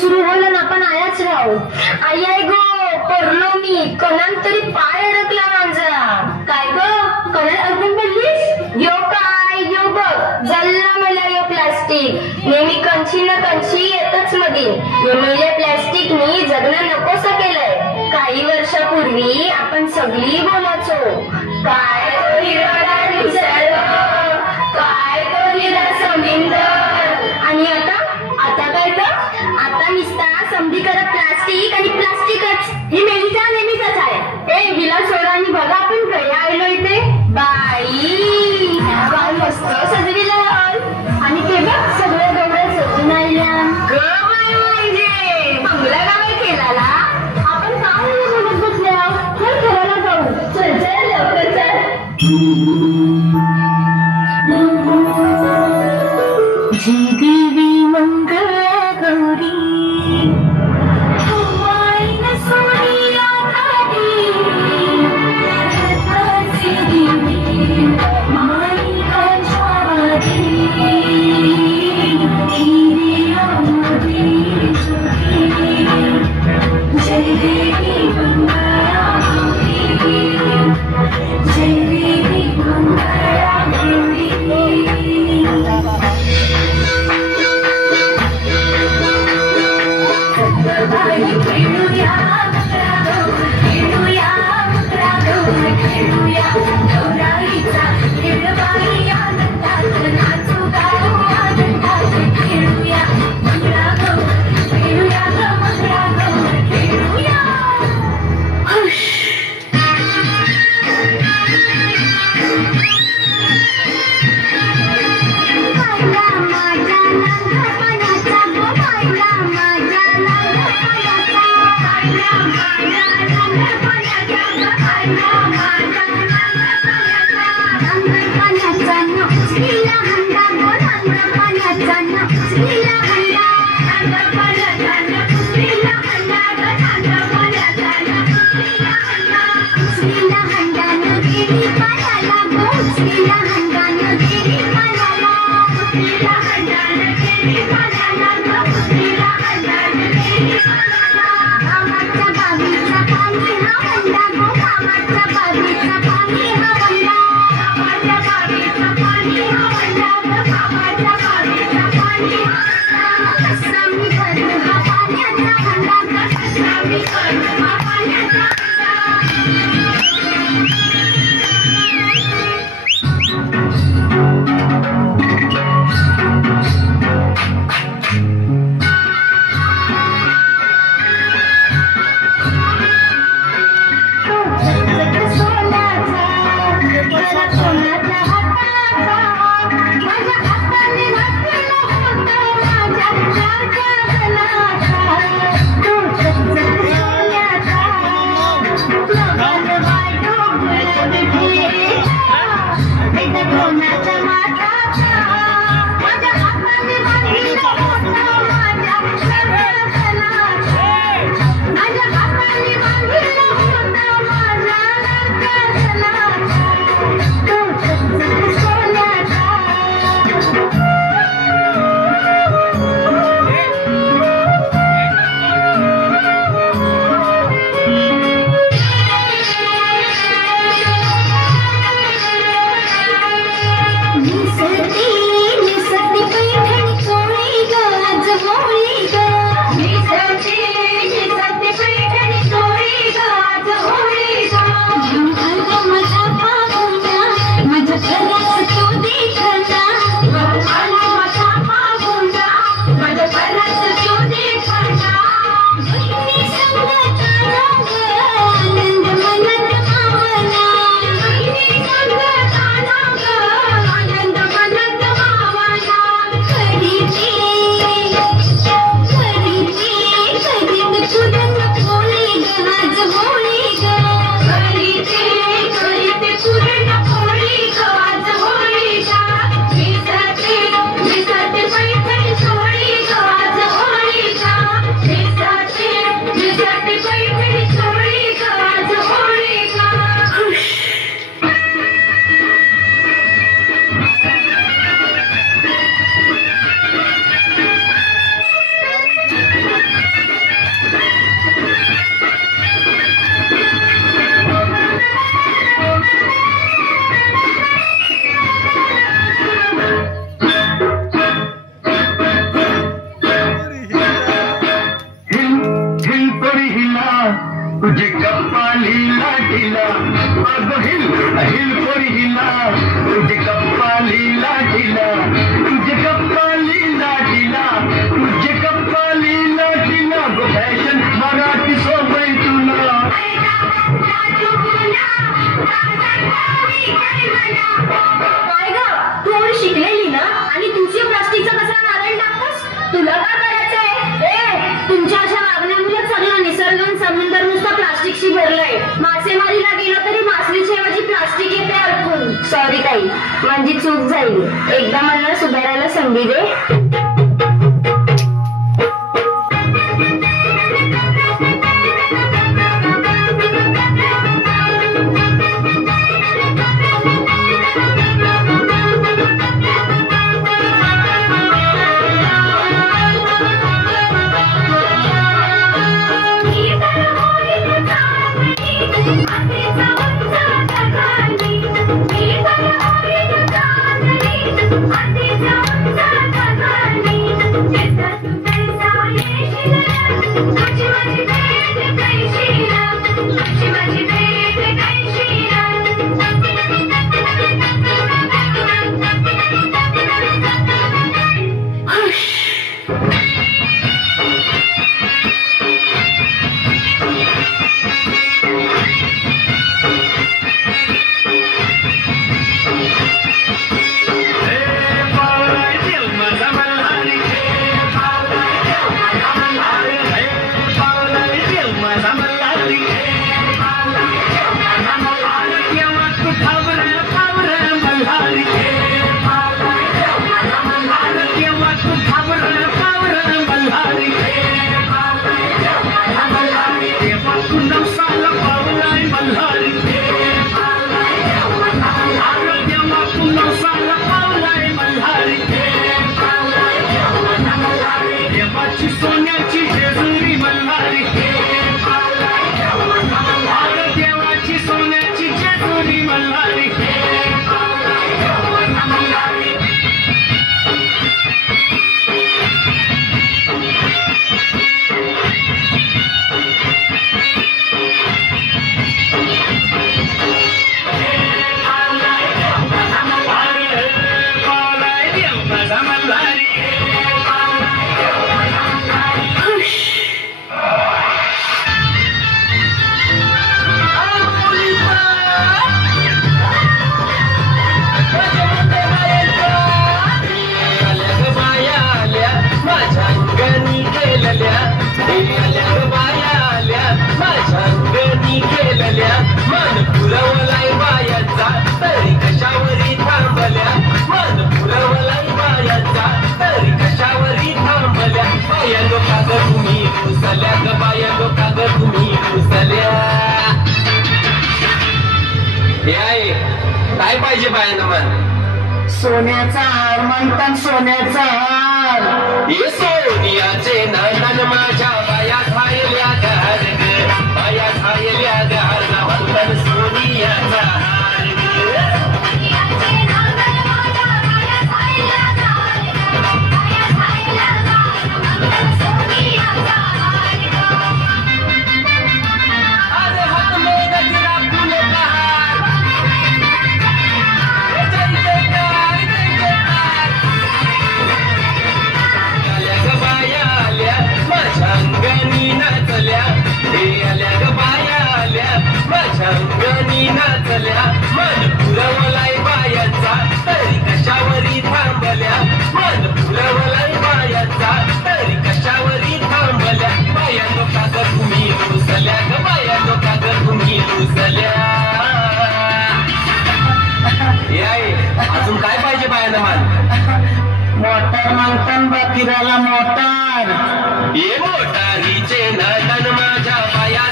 सुरू होलं ना आपण आयाच राहू. आई आई गो पडलो मी, कणान तरी पाय अडकला माझा. काय ग कणात अडकून पडलीस? यो काय यो बघ जल्ला मला यो प्लास्टिक. नेहमी कंची ना कंची येतच मध्ये. मेल्या प्लास्टिक मी जगणं नकोसं केलंय. काही वर्षापूर्वी आपण सगळी बोलायचो काय तो हिरवाडा निसर्ग, काय तो हिरा समिंदर. आणि आता काय तर आता निसता समधी करत प्लास्टिक आणि प्लास्टिकच. ही मेलीचा नेहमीच आहे. ए हिला सोडा आणि बघा आपण काय आलो इथे. बाई काय मस्त सजविलं हॉल. आणि ते बघ सगळ्या गवड्या सजून आल्या. म्हणजे बंगला गावाय केला. आपण काय बोलत बसले आहोत. चल फिरायला जाऊ. चल चल लवकर चल. जी देवी मंगला गौरी सोला अगं हिल पोरी हिला तुझे कप्पाली लाटीला तुझे कप्पाली लाटीला तुझे कप्पाली लाटीला गो फॅशन मराठी सोबई तुला काय ग तू एवढी शिकलेली ना आणि तुझी प्लास्टिकचा कसा नारायण टाकतोस तुला काय करायचंय ए तुमच्या अशा वागण्यामुळे सगळं निसर्ग समुद्र नुसतं प्लास्टिकशी भरलंय मासेमारीला गेलो तरी मासळीच्या ऐवजी प्लास्टिक येते अडकून सॉरी ताई माझी चूक झाली एकदा मला सुधारायला संधी दे काय पाहिजे बायांना मन सोन्याचा हार म्हणतात सोन्याचा हार हे सोनियाचे नंदन माझ्या बाया खायल्या घर बाया खायल्या घर म्हणतात सोनियाचा हार नाचल्या मन पुरवलाय बायाचा तरी कशावरी थांबल्या मन पुरवलाय बायाचा तरी कशावरी थांबल्या बाया लोका तुम्ही रुसल्या ग बाया लोका तुम्ही रुसल्या अजून काय पाहिजे बायानं मान मोटार मागतान बाकीराला मोटार हे मोटारीचे नटन माझ्या बाया